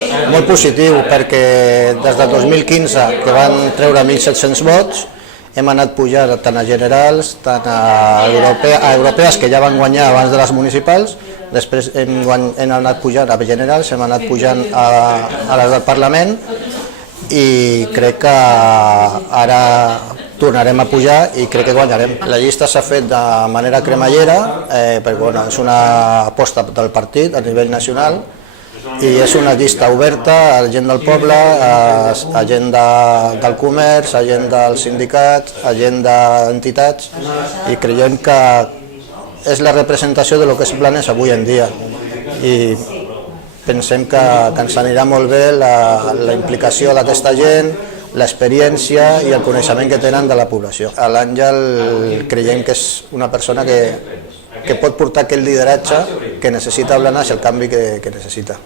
Molt positiu, perquè des del 2015, que van treure 1.700 vots, hem anat pujant tant a generals, tant a europees, que ja van guanyar abans de les municipals, després hem anat pujant a generals, hem anat pujant a les del Parlament, i crec que ara tornarem a pujar i crec que guanyarem. La llista s'ha fet de manera cremallera, perquè és una aposta del partit a nivell nacional, i és una llista oberta a gent del poble, a gent del comerç, a gent dels sindicats, a gent d'entitats, i creiem que és la representació del que és Blanes avui en dia. I pensem que ens anirà molt bé la implicació d'aquesta gent, l'experiència i el coneixement que tenen de la població. L'Àngel creiem que és una persona que pot portar aquest lideratge que necessita Blanes, el canvi que necessita.